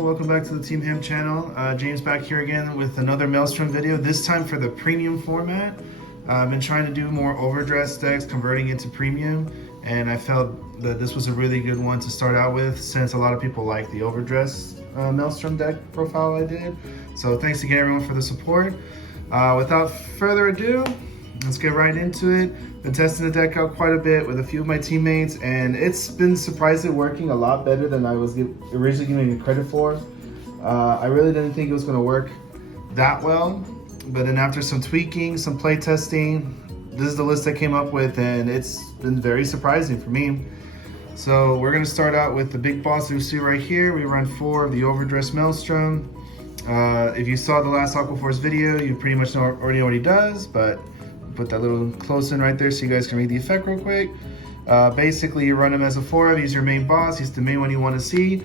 y'all, welcome back to the Team Him channel. James back here again with another Maelstrom video, this time for the premium format. I've been trying to do more Overdress decks, converting into premium, and I felt that this was a really good one to start out with since a lot of people like the Overdress Maelstrom deck profile I did. So thanks again everyone for the support. Without further ado, let's get right into it. Been testing the deck out quite a bit with a few of my teammates, and it's been surprisingly working a lot better than I was originally giving it credit for. I really didn't think it was going to work that well, but then after some tweaking, some play testing, this is the list I came up with, and it's been very surprising for me. So we're going to start out with the big boss that you see right here. We run 4 of the Overdress Maelstrom. If you saw the last Aquaforce video, you pretty much already know what he does, but put that little close in right there so you guys can read the effect real quick. Basically, you run him as a 4-of. He's your main boss. He's the main one you want to see.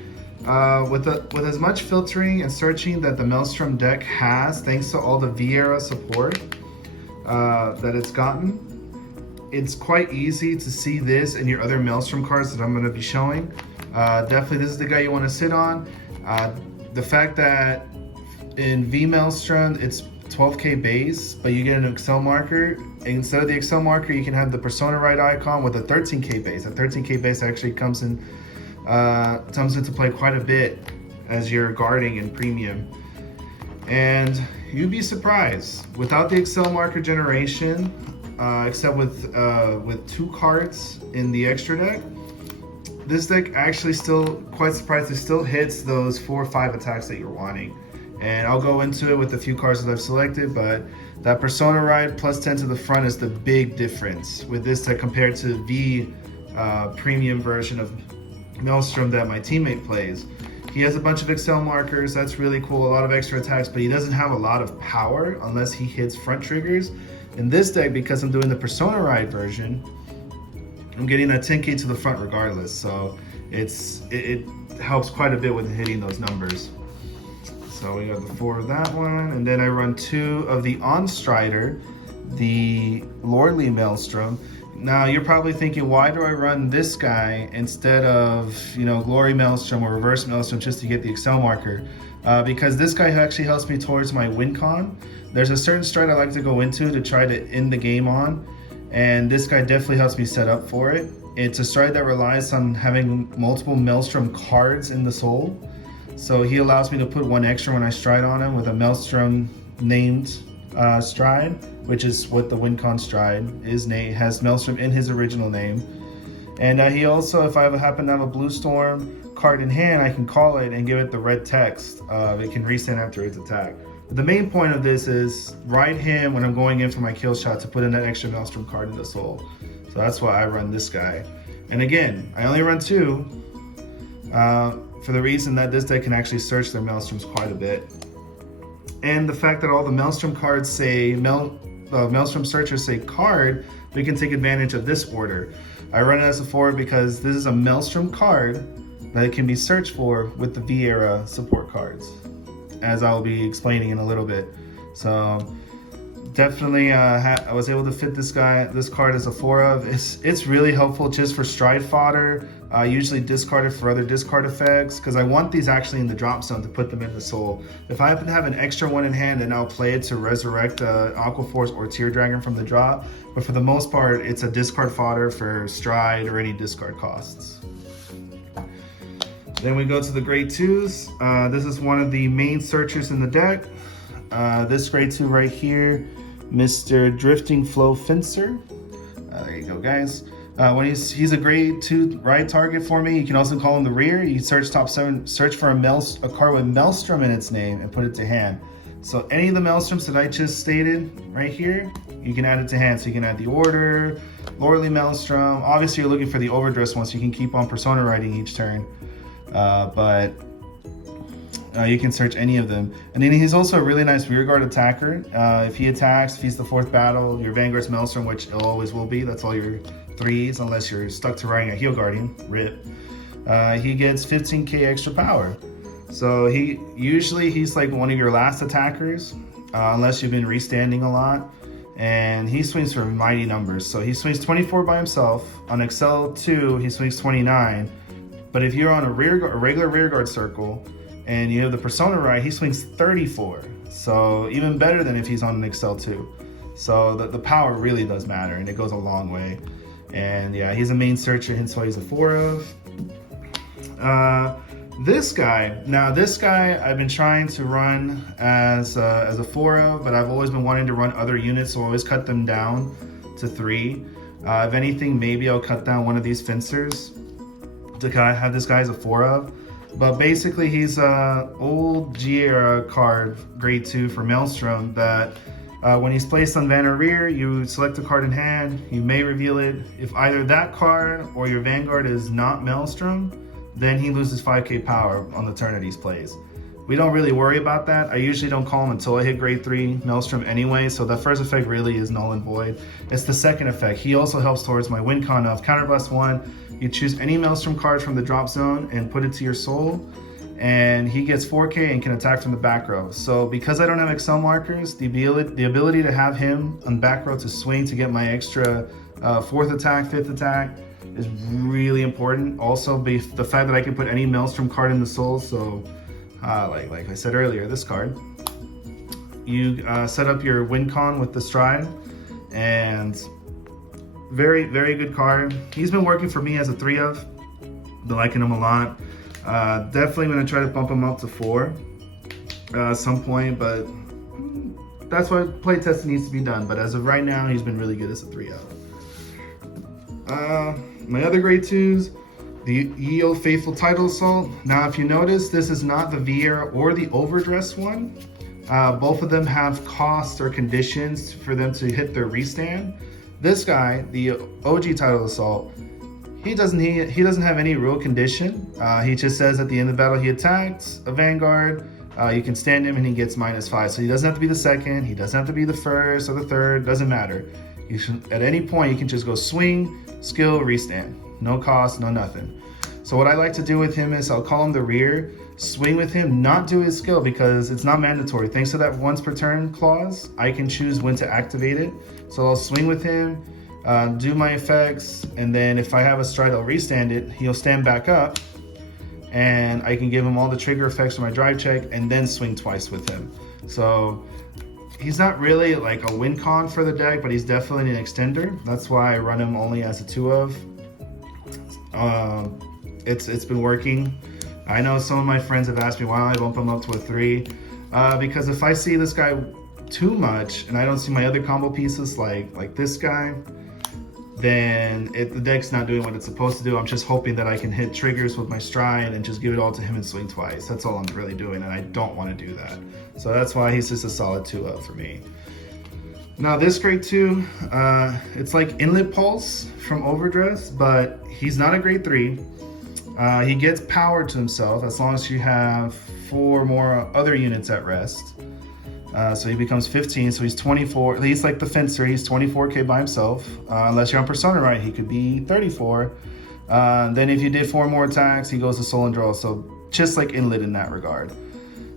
With as much filtering and searching that the Maelstrom deck has, thanks to all the V-era support that it's gotten, it's quite easy to see this in your other Maelstrom cards that I'm going to be showing. Definitely, this is the guy you want to sit on. The fact that in V Maelstrom, it's 12K base, but you get an Excel marker. Instead of the Excel marker, you can have the Persona Right icon with a 13K base. That 13K base actually comes into play quite a bit as you're guarding in premium. And you'd be surprised, without the Excel marker generation, except with 2 cards in the extra deck, this deck actually still, quite surprised, it still hits those 4 or 5 attacks that you're wanting. And I'll go into it with a few cards that I've selected, but that Persona Ride plus 10 to the front is the big difference with this deck compared to the premium version of Maelstrom that my teammate plays. He has a bunch of Excel markers, that's really cool, a lot of extra attacks, but he doesn't have a lot of power unless he hits front triggers. In this deck, because I'm doing the Persona Ride version, I'm getting that 10K to the front regardless, so it helps quite a bit with hitting those numbers. So we got the 4 of that one, and then I run 2 of the On-Strider, the Lordly Maelstrom. Now you're probably thinking, why do I run this guy instead of, Glory Maelstrom or Reverse Maelstrom just to get the Excel marker? Because this guy actually helps me towards my win con. There's a certain stride I like to go into to try to end the game on, and this guy definitely helps me set up for it. It's a stride that relies on having multiple Maelstrom cards in the soul. So he allows me to put 1 extra when I stride on him with a Maelstrom named stride, which is what the WinCon stride is. Has Maelstrom in his original name. And he also, if I happen to have a Blue Storm card in hand, I can call it and give it the red text. It can reset after its attack. But the main point of this is ride him when I'm going in for my kill shot to put in that extra Maelstrom card in the soul. So that's why I run this guy. And again, I only run 2. For the reason that this deck can actually search their Maelstroms quite a bit. And the fact that all the Maelstrom cards say, Maelstrom searchers say card, we can take advantage of this order. I run it as a 4 because this is a Maelstrom card that can be searched for with the V-era support cards, as I'll be explaining in a little bit. So definitely I was able to fit this card as a 4 of. It's really helpful just for stride fodder. I usually discard it for other discard effects because I want these actually in the drop zone to put them in the soul. If I happen to have an extra 1 in hand, then I'll play it to resurrect Aquaforce or Tear Dragon from the drop. But for the most part, it's a discard fodder for stride or any discard costs. Then we go to the grade 2s. This is one of the main searchers in the deck. This grade 2 right here, Mr. Drifting Flow Fencer. There you go, guys. When he's a grade 2 ride target for me, you can also call him the rear. You search top 7, search for a card with Maelstrom in its name and put it to hand. So any of the Maelstroms that I just stated right here, you can add it to hand. So you can add the Order, Lordly Maelstrom. Obviously you're looking for the Overdress one so you can keep on Persona riding each turn. But you can search any of them. And then he's also a really nice rearguard attacker. If he attacks, if he's the 4th battle, your Vanguard's Maelstrom, which it always will be, that's all your 3s unless you're stuck to riding a Heel Guardian, RIP. He gets 15K extra power. So he's like one of your last attackers, unless you've been restanding a lot. And he swings for mighty numbers. So he swings 24 by himself. On Excel 2, he swings 29. But if you're on a regular rearguard circle, And you have the Persona right, he swings 34. So even better than if he's on an Excel 2. So the power really does matter, and it goes a long way. And yeah, he's a main searcher, hence why he's a 4 of. This guy I've been trying to run as a 4 of, but I've always been wanting to run other units, so I always cut them down to 3. If anything, maybe I'll cut down one of these fencers to have this guy as a 4 of. But basically, he's a old G-era card, grade 2 for Maelstrom, that when he's placed on Vanguard rear, you select a card in hand, you may reveal it. If either that card or your Vanguard is not Maelstrom, then he loses 5k power on the turn that he's placed. We don't really worry about that. I usually don't call him until I hit grade 3 Maelstrom anyway, so the first effect really is null and void. It's the second effect. He also helps towards my win con of Counterblast 1. You choose any Maelstrom card from the drop zone and put it to your soul, and he gets 4k and can attack from the back row. So because I don't have Excel markers, the ability to have him on back row to swing to get my extra 4th attack, 5th attack is really important. Also, the fact that I can put any Maelstrom card in the soul, so like I said earlier, this card, you set up your win con with the stride, and very, very good card. He's been working for me as a 3 of. Been liking him a lot. Definitely gonna try to bump him up to 4 at some point, but that's why play testing needs to be done. But as of right now, he's been really good as a 3 of. My other grade 2s, the EO Faithful Title Assault. Now, if you notice, this is not the VR or the Overdress one. Both of them have costs or conditions for them to hit their restand. This guy, the OG Title Assault, he doesn't have any real condition. He just says at the end of the battle he attacks a Vanguard. You can stand him and he gets -5. So he doesn't have to be the second, he doesn't have to be the first or the third, doesn't matter. You should, at any point, you can just go swing, skill, restand. No cost, no nothing. So what I like to do with him is I'll call him the rear, swing with him, not do his skill because it's not mandatory. Thanks to that once per turn clause, I can choose when to activate it. So I'll swing with him, do my effects, and then if I have a stride, I'll restand it. He'll stand back up, and I can give him all the trigger effects for my drive check, and then swing twice with him. So he's not really like a win con for the deck, but he's definitely an extender. That's why I run him only as a 2 of. It's been working. I know some of my friends have asked me why I bump him up to a 3. Because if I see this guy too much and I don't see my other combo pieces like this guy, then the deck's not doing what it's supposed to do. I'm just hoping that I can hit triggers with my stride and just give it all to him and swing twice. That's all I'm really doing, and I don't want to do that. So that's why he's just a solid 2 of for me. Now this grade 2, it's like Inlet Pulse from Overdress, but he's not a grade 3. He gets power to himself as long as you have 4 more other units at rest. So he becomes 15, so he's 24. He's like the fencer, he's 24k by himself. Unless you're on Persona right, he could be 34. Then if you did 4 more attacks, he goes to soul and draw. So just like Inlet in that regard.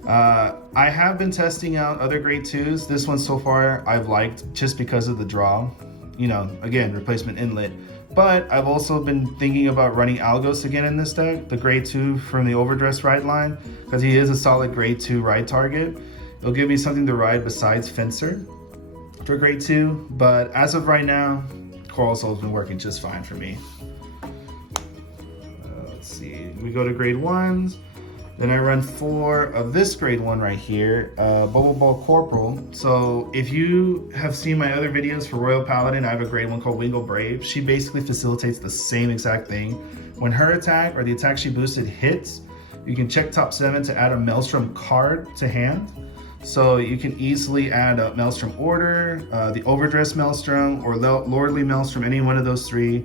I have been testing out other grade 2s. This one so far I've liked just because of the draw. You know, again, replacement Inlet. But I've also been thinking about running Algos again in this deck, the grade 2 from the Overdress ride line, because he is a solid grade 2 ride target. It'll give me something to ride besides Fencer for grade 2, but as of right now, Coral Soul's been working just fine for me. Let's see, we go to grade 1s. Then I run 4 of this grade 1 right here, Bubble Ball Corporal. So if you have seen my other videos for Royal Paladin, I have a grade 1 called Wingle Brave. She basically facilitates the same exact thing. When her attack or the attack she boosted hits, you can check top 7 to add a Maelstrom card to hand. So you can easily add a Maelstrom Order, the Overdress Maelstrom, or Lordly Maelstrom, any one of those 3.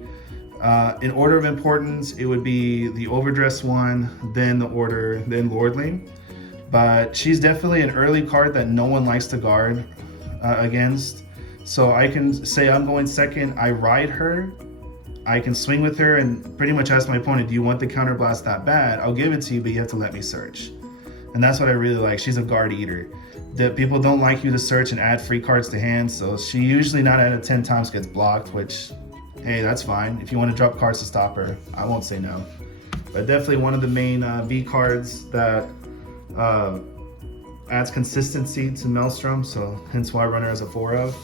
In order of importance, it would be the Overdress one, then the Order, then Lordly. But she's definitely an early card that no one likes to guard against. So I can say I'm going second, I ride her, I can swing with her and pretty much ask my opponent, do you want the counterblast that bad? I'll give it to you, but you have to let me search. And that's what I really like. She's a guard eater. That people don't like you to search and add free cards to hand, so she usually 9 out of 10 times gets blocked, which, hey, that's fine. If you want to drop cards to stop her, I won't say no. But definitely one of the main V cards that adds consistency to Maelstrom, so hence why I run her as a 4 of.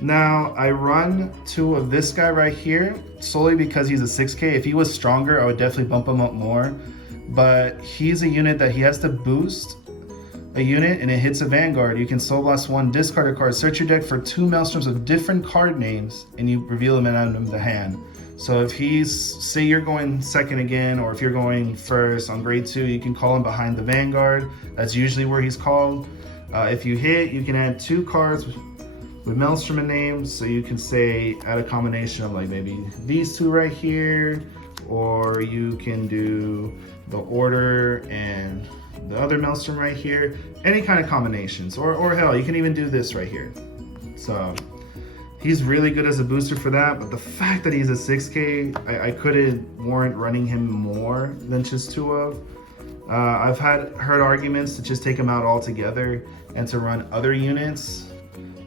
Now, I run 2 of this guy right here, solely because he's a 6K. If he was stronger, I would definitely bump him up more. But he's a unit that he has to boost a unit and it hits a Vanguard. You can Soul Blast 1, discard a card, search your deck for 2 Maelstroms of different card names, and you reveal them out of the hand. So if he's, say you're going second again, or if you're going first on grade 2, you can call him behind the Vanguard. That's usually where he's called. If you hit, you can add 2 cards with Maelstrom in names. So you can say, add a combination of like maybe these 2 right here, or you can do the Order and the other Maelstrom right here, any kind of combinations, or hell, you can even do this right here. So he's really good as a booster for that, but the fact that he's a 6K, I couldn't warrant running him more than just 2 of. I've heard arguments to just take him out altogether and to run other units.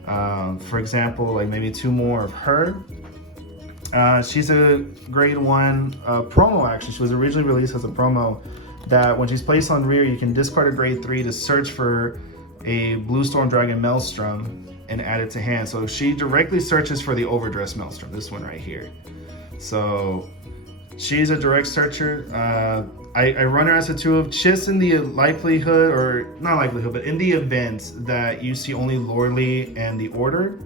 For example, like maybe 2 more of her. She's a grade 1 promo actually. She was originally released as a promo that when she's placed on rear, you can discard a grade 3 to search for a Blue Storm Dragon Maelstrom and add it to hand. So she directly searches for the Overdress Maelstrom, this one right here. So she's a direct searcher. I run her as a 2 of, just in the likelihood, or not likelihood, but in the event that you see only Lordly and the Order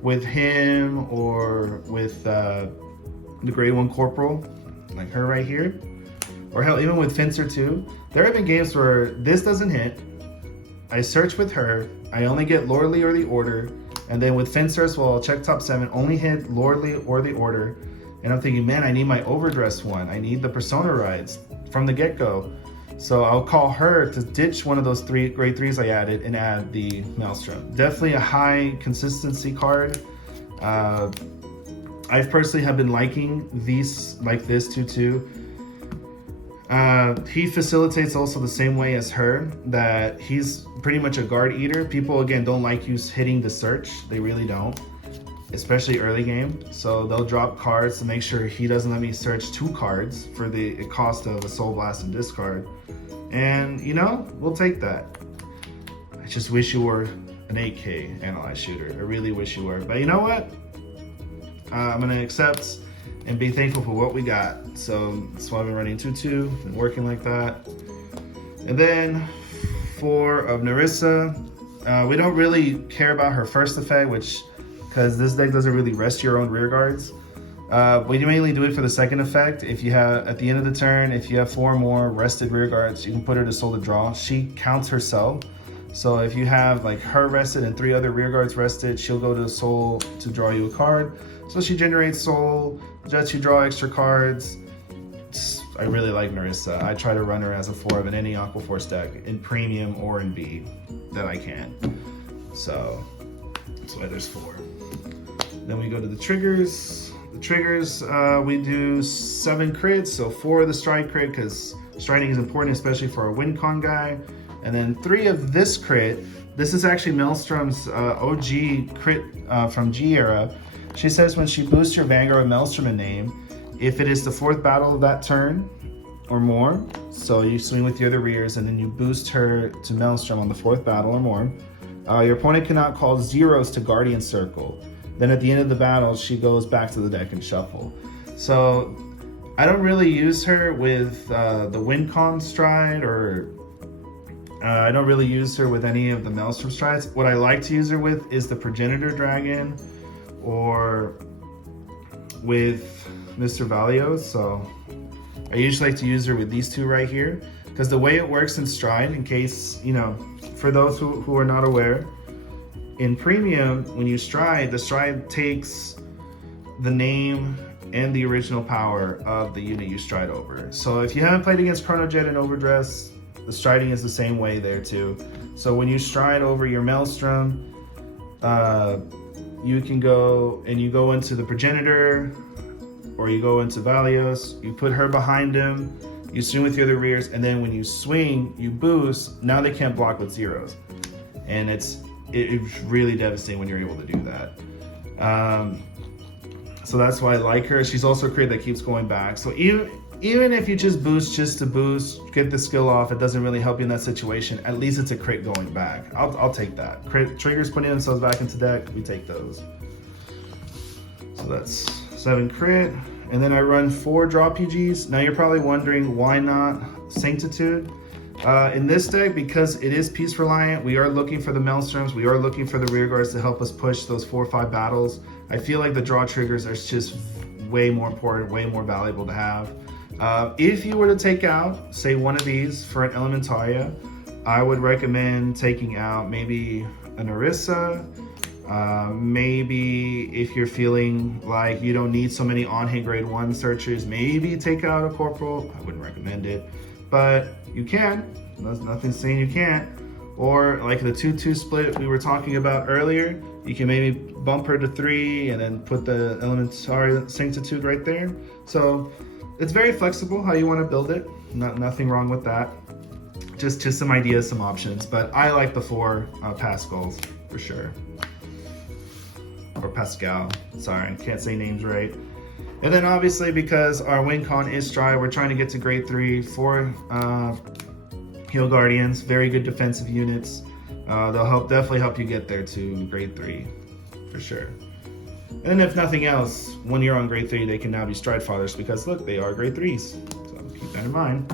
with him, or with the grade 1 Corporal, like her right here. Or hell, even with Fencer too. There have been games where this doesn't hit, I search with her, I only get Lordly or the Order, and then with Fencer as well, check top 7, only hit Lordly or the Order, and I'm thinking, man, I need my Overdress one, I need the Persona rides from the get-go. So I'll call her to ditch one of those 3 grade 3s I added and add the Maelstrom. Definitely a high consistency card. I personally have been liking these like this too. He facilitates also the same way as her, that he's pretty much a guard eater. People, again, don't like you hitting the search. They really don't, especially early game. So they'll drop cards to make sure he doesn't let me search 2 cards for the cost of a Soul Blast and discard. And, you know, we'll take that. I just wish you were an 8K Analyze shooter. I really wish you were. But you know what? I'm going to accept and be thankful for what we got. So that's why I've been running 2-2, been working like that. And then 4 of Nerissa. We don't really care about her first effect, because this deck doesn't really rest your own rear guards. We mainly do it for the second effect. If you have, at the end of the turn, if you have 4 more rested rear guards, you can put her to Soul to draw. She counts herself. So if you have like her rested and 3 other rear guards rested, she'll go to Soul to draw you a card. So she generates Soul, lets you draw extra cards. I really like Nerissa. I try to run her as a 4 of in any Aqua Force deck, in Premium or in B, that I can. So that's why there's 4. Then we go to the triggers. The triggers, we do 7 crits, so 4 of the stride crit, because striding is important, especially for a win con guy. And then 3 of this crit. This is actually Maelstrom's OG crit from G era. She says when she boosts your Vanguard with Maelstrom in name, if it is the 4th battle of that turn or more, so you swing with the other rears and then you boost her to Maelstrom on the 4th battle or more, your opponent cannot call 0s to Guardian Circle. Then at the end of the battle, she goes back to the deck and shuffle. So I don't really use her with the Wincon stride, or I don't really use her with any of the Maelstrom strides. What I like to use her with is the Progenitor Dragon, or with Mr. Valios. So I usually like to use her with these 2 right here, because the way it works in stride, in case, you know, for those who are not aware, in Premium, when you stride, the stride takes the name and the original power of the unit you stride over. So if you haven't played against Chronojet and Overdress, the striding is the same way there too. So when you stride over your Maelstrom, you can go and you go into the Progenitor, or you go into Valios, you put her behind him, you swing with the other rears, and then when you swing, you boost. Now they can't block with 0s. And it's really devastating when you're able to do that. So that's why I like her. She's also a crit that keeps going back. So even if you just boost just to boost, get the skill off, it doesn't really help you in that situation. At least it's a crit going back. I'll take that. Crit triggers putting themselves back into deck, we take those. So that's 7 crit. And then I run 4 draw PGs. Now you're probably wondering why not Sanctitude? In this deck, because it is piece reliant, we are looking for the Maelstroms, we are looking for the rear guards to help us push those 4 or 5 battles. I feel like the draw triggers are just way more important, way more valuable to have. If you were to take out, say, one of these for an Elementaria, I would recommend taking out maybe an Orisa. Maybe if you're feeling like you don't need so many on-hit grade 1 searchers, maybe take out a Corporal. I wouldn't recommend it, but you can. There's nothing saying you can't. Or like the 2-2 split we were talking about earlier, you can maybe bump her to 3 and then put the Elementary Sanctitude right there. So it's very flexible how you want to build it. Nothing wrong with that. Just some ideas, some options. But I like the 4 Pascals for sure. Or Pascal, sorry, can't say names right. And then obviously, because our win con is Stride, we're trying to get to grade 3, 4 Heal Guardians, very good defensive units. They'll definitely help you get there to grade 3, for sure. And then if nothing else, when you're on grade 3, they can now be Stride Fathers because look, they are grade 3s. So keep that in mind.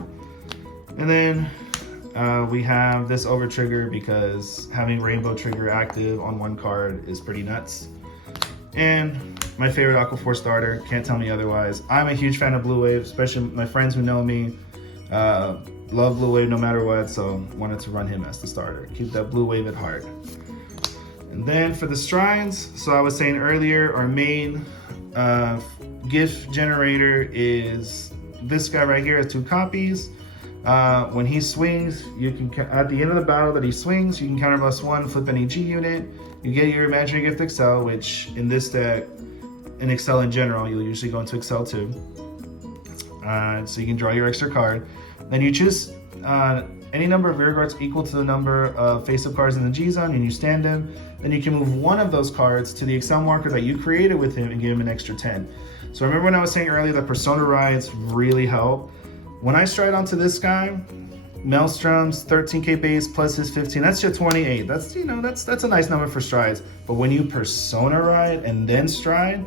And then we have this over trigger because having Rainbow Trigger active on 1 card is pretty nuts. And my favorite Aqua Force starter, can't tell me otherwise. I'm a huge fan of Blue Wave, especially my friends who know me love Blue Wave no matter what, so wanted to run him as the starter. Keep that Blue Wave at heart. And then for the Strides, so I was saying earlier, our main gift generator is this guy right here, has 2 copies. When he swings, you can, at the end of the battle that he swings, you can counter +1, flip any G unit. You get your Imaginary Gift Excel, which in this deck, in Excel in general, you'll usually go into Excel too. So you can draw your extra card. Then you choose any number of rear guards equal to the number of face-up cards in the G zone, and you stand him. Then you can move one of those cards to the Excel marker that you created with him and give him an extra 10. So remember when I was saying earlier that Persona rides really help? When I stride onto this guy, Maelstrom's 13k base plus his 15, that's your 28. That's, you know, that's a nice number for strides. But when you Persona ride and then stride,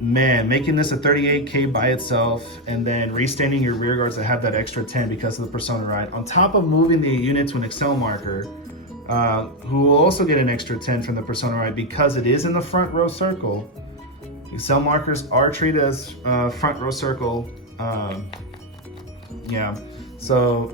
man, making this a 38k by itself and then restanding your rear guards that have that extra 10 because of the Persona ride, on top of moving the unit to an Excel marker, who will also get an extra 10 from the Persona ride because it is in the front row circle. Excel markers are treated as front row circle. Yeah, so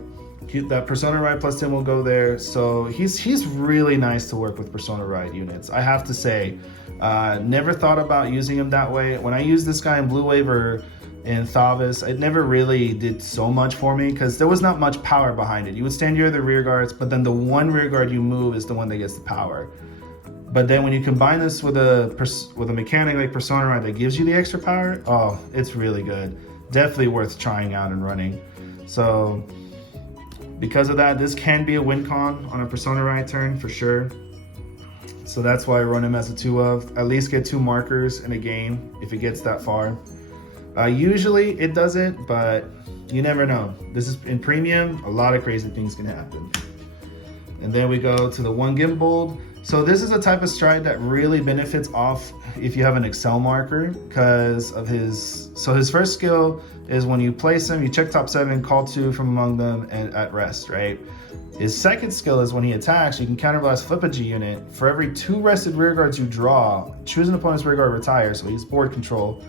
that Persona ride plus 10 will go there. So he's really nice to work with Persona ride units, I have to say. Never thought about using him that way. When I used this guy in Blue Wave or in Thavis, it never really did so much for me because there was not much power behind it. You would stand your other rear guards, but then the one rear guard you move is the one that gets the power. But then when you combine this with a mechanic like Persona ride that gives you the extra power, oh, it's really good. Definitely worth trying out and running. So because of that, this can be a win con on a Persona ride turn for sure. So that's why I run him as a 2 of. At least get 2 markers in a game if it gets that far. Usually it doesn't, but you never know. This is in premium, a lot of crazy things can happen. And then we go to the 1 gimbal. So this is a type of stride that really benefits off if you have an Excel marker because of his first skill is when you place him, you check top 7, call 2 from among them and at rest, right? His second skill is when he attacks, you can counterblast flip a G unit. For every 2 rested rear guards you draw, choose an opponent's rear guard retire, so he's board control.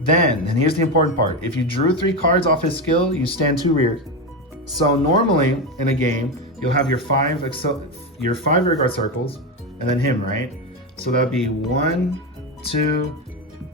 Then, and here's the important part, if you drew 3 cards off his skill, you stand 2 rear. So normally in a game, you'll have your 5 rear guard circles and then him, right? So that'd be 1, 2,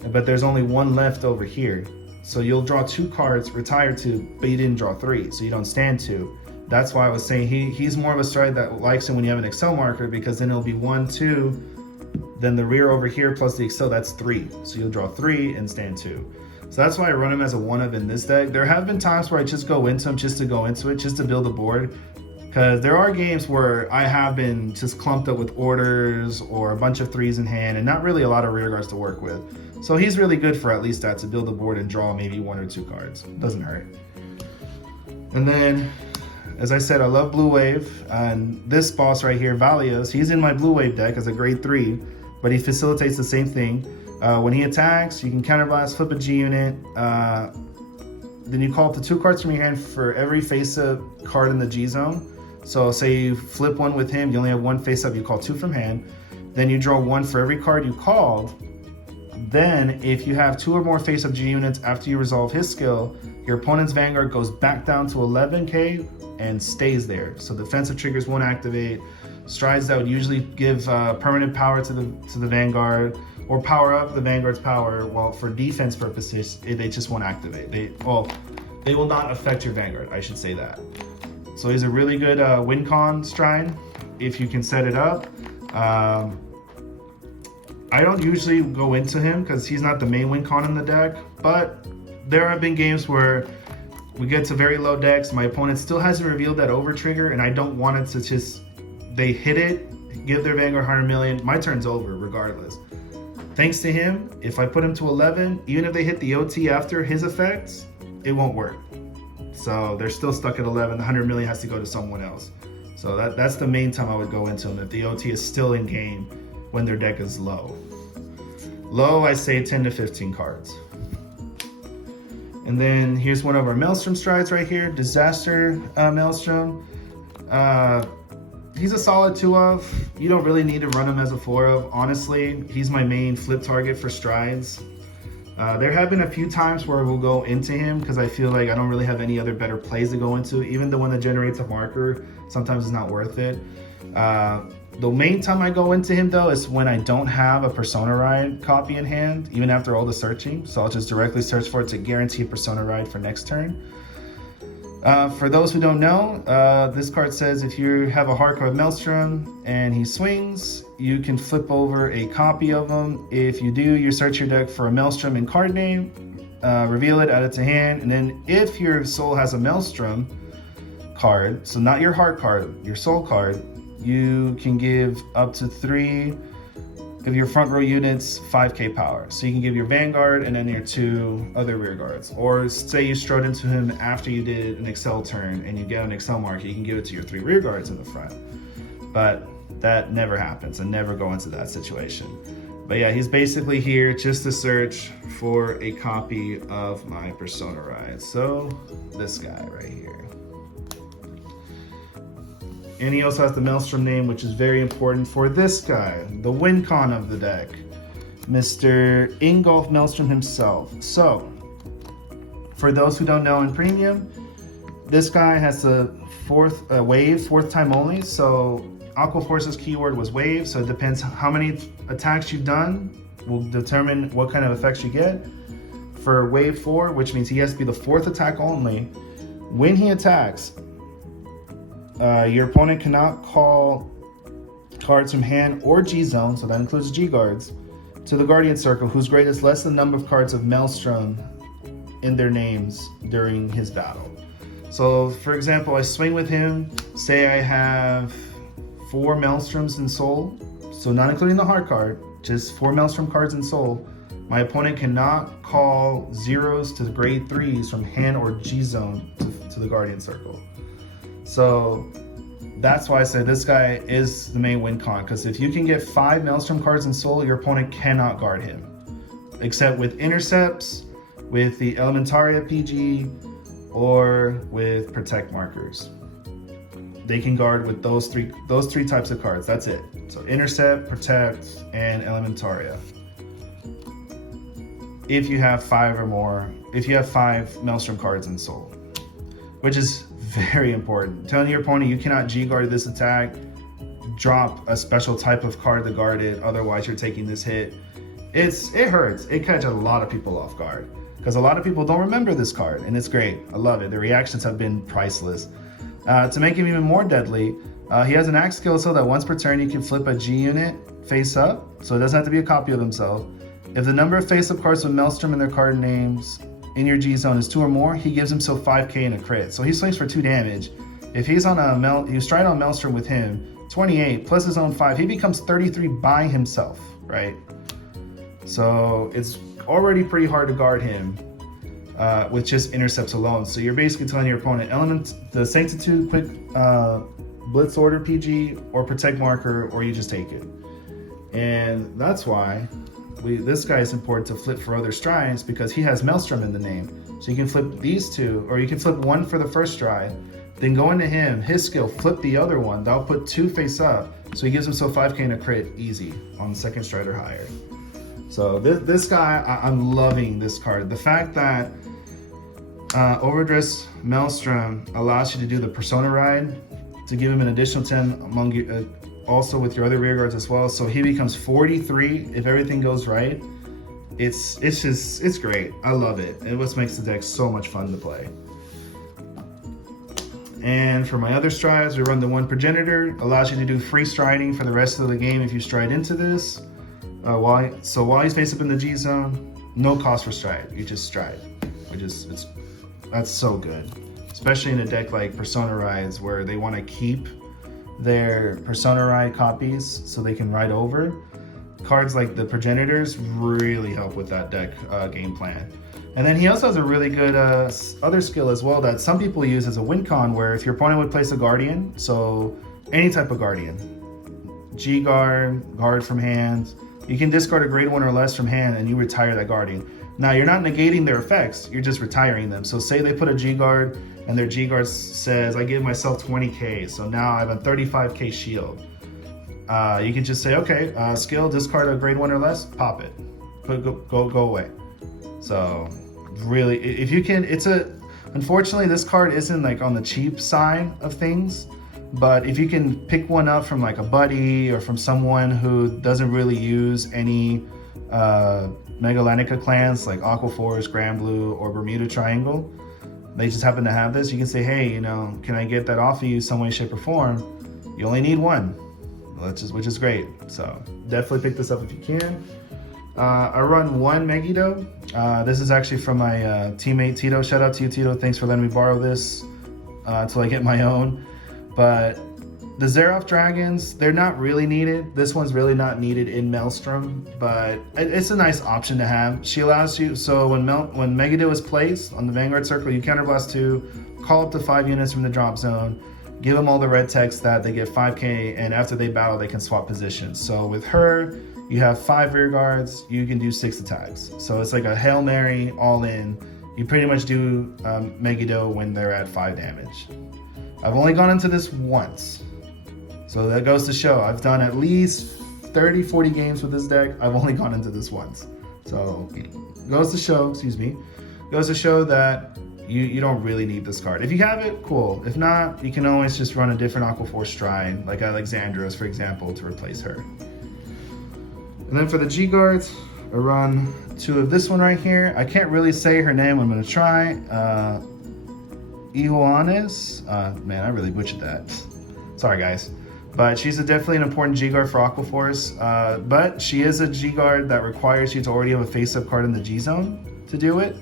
but there's only 1 left over here. So you'll draw 2 cards, retire 2, but you didn't draw 3, so you don't stand 2. That's why I was saying he's more of a stride that likes it when you have an Excel marker because then it'll be 1, 2, then the rear over here plus the Excel, that's 3. So you'll draw 3 and stand 2. So that's why I run him as a 1 of in this deck. There have been times where I just go into him just to go into it, just to build a board. Because there are games where I have been just clumped up with orders or a bunch of 3s in hand and not really a lot of rear guards to work with. So he's really good for at least that, to build a board and draw maybe 1 or 2 cards. Doesn't hurt. And then, as I said, I love Blue Wave, and this boss right here, Valios, he's in my Blue Wave deck as a grade 3, but he facilitates the same thing. When he attacks, you can counterblast, flip a G unit, then you call up to 2 cards from your hand for every face-up card in the G zone. So say you flip 1 with him, you only have 1 face-up, you call 2 from hand, then you draw 1 for every card you called. Then, if you have 2 or more face-up G units after you resolve his skill, your opponent's Vanguard goes back down to 11k and stays there. So defensive triggers won't activate. Strides that would usually give permanent power to the Vanguard or power up the Vanguard's power, well, for defense purposes, they just won't activate. They will not affect your Vanguard, I should say that. So he's a really good win con stride if you can set it up. I don't usually go into him because he's not the main win con in the deck, but there have been games where we get to very low decks, my opponent still hasn't revealed that over trigger, and I don't want it to just, they hit it, give their Vanguard 100 million, my turn's over regardless. Thanks to him, if I put him to 11, even if they hit the OT after his effects, it won't work. So they're still stuck at 11, the 100 million has to go to someone else. So that's the main time I would go into him, if the OT is still in game when their deck is low. Low, I say 10 to 15 cards. And then here's one of our Maelstrom strides right here, Disaster Maelstrom. He's a solid 2-of. You don't really need to run him as a 4-of. Honestly, he's my main flip target for strides. There have been a few times where we'll go into him because I feel like I don't really have any other better plays to go into. Even the one that generates a marker, sometimes it's not worth it. The main time I go into him though is when I don't have a Persona Ride copy in hand, even after all the searching. So I'll just directly search for it to guarantee a Persona Ride for next turn. For those who don't know, this card says if you have a hard card Maelstrom and he swings, you can flip over a copy of him. If you do, you search your deck for a Maelstrom in card name, reveal it, add it to hand, and then if your soul has a Maelstrom card, so not your heart card, your soul card, you can give up to 3 of your front row units 5k power. So you can give your Vanguard and then your 2 other rear guards. Or say you strode into him after you did an Excel turn and you get an Excel mark, you can give it to your 3 rear guards in the front. But that never happens, and never go into that situation. But yeah, he's basically here just to search for a copy of my Persona Ride. So this guy right here. And he also has the Maelstrom name, which is very important for this guy, the win con of the deck, Mr. Ingolf Maelstrom himself. So, for those who don't know in Premium, this guy has a wave, 4th time only. So, Aqua Force's keyword was wave, so it depends how many attacks you've done will determine what kind of effects you get. For wave 4, which means he has to be the 4th attack only, when he attacks, your opponent cannot call cards from hand or G zone, so that includes G guards, to the Guardian Circle, whose grade is less than the number of cards of Maelstrom in their names during his battle. So, for example, I swing with him, say I have 4 Maelstroms in Soul, so not including the heart card, just 4 Maelstrom cards in Soul. My opponent cannot call 0s to the grade 3s from hand or G zone to the Guardian Circle. So that's why I said this guy is the main win con, because if you can get 5 Maelstrom cards in Soul, your opponent cannot guard him. Except with Intercepts, with the Elementaria PG, or with Protect markers. They can guard with those three types of cards, that's it. So Intercept, Protect, and Elementaria. If you have 5 or more, if you have 5 Maelstrom cards in Soul, which is very important. Telling your opponent you cannot G-guard this attack, drop a special type of card to guard it, otherwise you're taking this hit. It hurts. It catches a lot of people off guard because a lot of people don't remember this card, and it's great. I love it. The reactions have been priceless. To make him even more deadly, he has an axe skill so that once per turn you can flip a G unit face up, so it doesn't have to be a copy of himself. If the number of face-up cards with Maelstrom in their card names in your G zone is 2 or more, he gives himself 5k in a crit. So he swings for 2 damage. If he's on you stride on Maelstrom with him, 28 plus his own 5, he becomes 33 by himself, right? So it's already pretty hard to guard him with just intercepts alone. So you're basically telling your opponent, element the Sanctitude, quick Blitz Order PG, or Protect Marker, or you just take it. And that's why this guy is important to flip for other strides, because he has Maelstrom in the name. So you can flip these two, or you can flip one for the first stride, then go into him, his skill, flip the other one. That'll put 2 face up. So he gives himself 5k in a crit easy on the second stride or higher. So this guy, I'm loving this card. The fact that Overdress Maelstrom allows you to do the Persona Ride, to give him an additional 10 among you, also with your other rear guards as well. So he becomes 43 if everything goes right. It's great. I love it. And what makes the deck so much fun to play. And for my other strides, we run the 1 Progenitor. Allows you to do free striding for the rest of the game if you stride into this. While he's face up in the G zone, no cost for stride. You just stride. That's so good. Especially in a deck like Persona Rides, where they want to keep their Persona Ride copies so they can ride over. Cards like the Progenitors really help with that deck game plan. And then he also has a really good other skill as well that some people use as a win con, where if your opponent would place a Guardian, so any type of Guardian, G-Guard, Guard from hand, you can discard a grade 1 or less from hand and you retire that Guardian. Now you're not negating their effects, you're just retiring them. So say they put a G-Guard and their G-Guard says, I give myself 20k, so now I have a 35k shield. You can just say, okay, skill, discard a grade 1 or less, pop it, go away. So really, if you can, unfortunately this card isn't like on the cheap side of things, but if you can pick one up from like a buddy or from someone who doesn't really use any Megalanica clans like Aqua Forest, Grand Blue, or Bermuda Triangle, they just happen to have this, you can say, hey, can I get that off of you some way, shape, or form? You only need 1, which is great. So definitely pick this up if you can. I run 1 Megiddo. This is actually from my teammate Tito. Shout out to you, Tito. Thanks for letting me borrow this until I get my own. But the Xerath Dragons, they're not really needed. This one's really not needed in Maelstrom, but it's a nice option to have. She allows you, so when Megiddo is placed on the Vanguard circle, you counterblast 2, call up to 5 units from the drop zone, give them all the red text that they get 5k, and after they battle, they can swap positions. So with her, you have 5 rear guards, you can do 6 attacks. So it's like a Hail Mary all in. You pretty much do Megiddo when they're at 5 damage. I've only gone into this once. So that goes to show, I've done at least 30, 40 games with this deck. I've only gone into this once. So goes to show that you don't really need this card. If you have it, cool. If not, you can always just run a different Aqua Force Stride, like Alexandra's, for example, to replace her. And then for the G-Guards, I run 2 of this one right here. I can't really say her name, I'm gonna try. Ioannis. Man, I really butchered that. Sorry, guys. But she's definitely an important G-Guard for Aqua Force. But she is a G-Guard that requires you to already have a face-up card in the G-Zone to do it.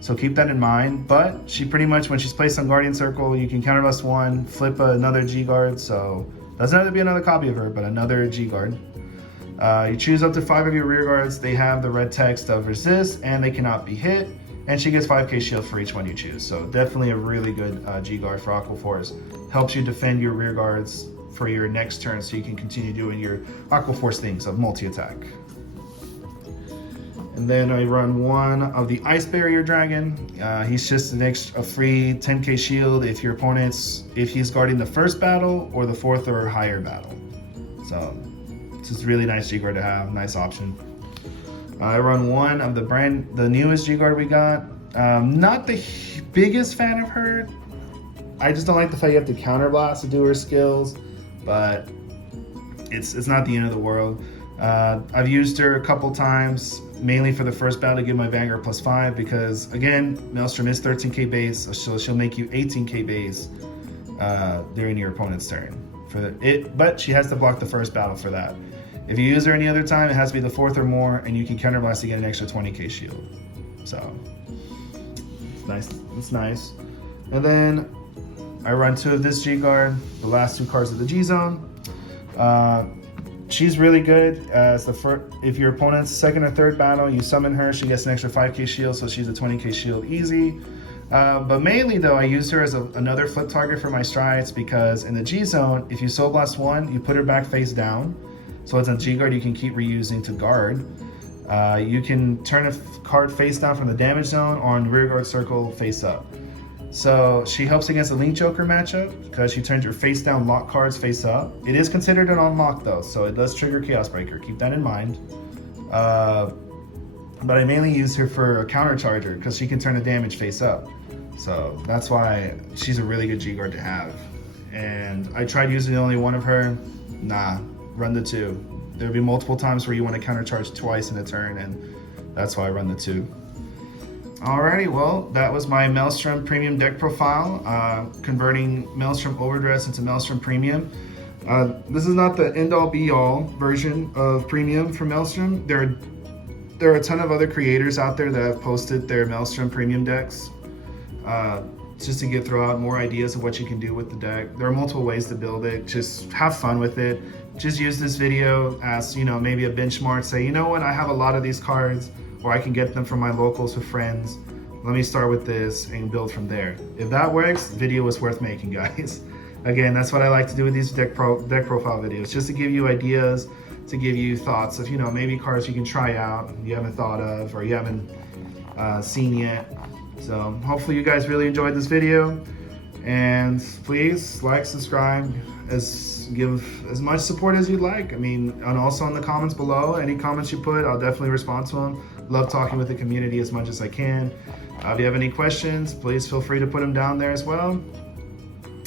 So keep that in mind. But she pretty much, when she's placed on Guardian Circle, you can counterblast 1, flip another G-Guard. So doesn't have to be another copy of her, but another G-Guard. You choose up to 5 of your rear guards. They have the red text of resist and they cannot be hit. And she gets 5k shield for each one you choose. So definitely a really good G-Guard for Aqua Force. Helps you defend your rear guards for your next turn so you can continue doing your Aqua Force things of multi-attack. And then I run 1 of the Ice Barrier Dragon. He's just a free 10k shield if your opponent's, if he's guarding the first battle or the 4th or higher battle. So it's just really nice G-Guard to have, nice option. I run 1 of the newest G-Guard we got. Not the biggest fan of her. I just don't like the fact you have to counterblast to do her skills, but it's not the end of the world. I've used her a couple times, mainly for the first battle to give my Vanguard +5 because, again, Maelstrom is 13k base, so she'll make you 18k base during your opponent's turn. But she has to block the first battle for that. If you use her any other time, it has to be the 4th or more, and you can counterblast to get an extra 20k shield. So, it's nice. It's nice. And then I run 2 of this G-Guard, the last 2 cards of the G-Zone. she's really good as the first. If your opponent's second or third battle, you summon her, she gets an extra 5k shield, so she's a 20k shield easy. But mainly though, I use her as another flip target for my strides, because in the G zone, if you Soul Blast 1, you put her back face down. So it's a G guard you can keep reusing to guard. You can turn a card face down from the damage zone or in the rear guard circle face up. So she helps against the Link Joker matchup because she turns your face down lock cards face up. It is considered an unlock though, so it does trigger Chaos Breaker. Keep that in mind. But I mainly use her for a counter charger because she can turn the damage face up. So that's why she's a really good G guard to have. And I tried using only one of her. Nah, run the 2. There'll be multiple times where you want to counter charge twice in a turn, and that's why I run the 2. Alrighty, well, that was my Maelstrom Premium deck profile, converting Maelstrom Overdress into Maelstrom Premium. This is not the end-all be-all version of Premium for Maelstrom. There are a ton of other creators out there that have posted their Maelstrom Premium decks, just to throw out more ideas of what you can do with the deck. There are multiple ways to build it. Just have fun with it. Just use this video as, maybe a benchmark. Say, you know what, I have a lot of these cards, or I can get them from my locals with friends. Let me start with this and build from there. If that works, video is worth making, guys. Again, that's what I like to do with these deck profile videos, just to give you ideas, to give you thoughts of, maybe cards you can try out, you haven't thought of, or you haven't seen yet. So hopefully you guys really enjoyed this video, and please like, subscribe, give as much support as you'd like. I mean, and also in the comments below, any comments you put, I'll definitely respond to them. Love talking with the community as much as I can. If you have any questions, please feel free to put them down there as well.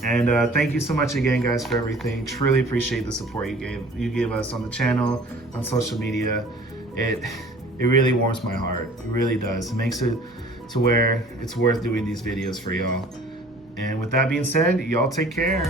And thank you so much again, guys, for everything. Truly appreciate the support you gave us on the channel, on social media. It really warms my heart. It really does. It makes it to where it's worth doing these videos for y'all. And with that being said, y'all take care.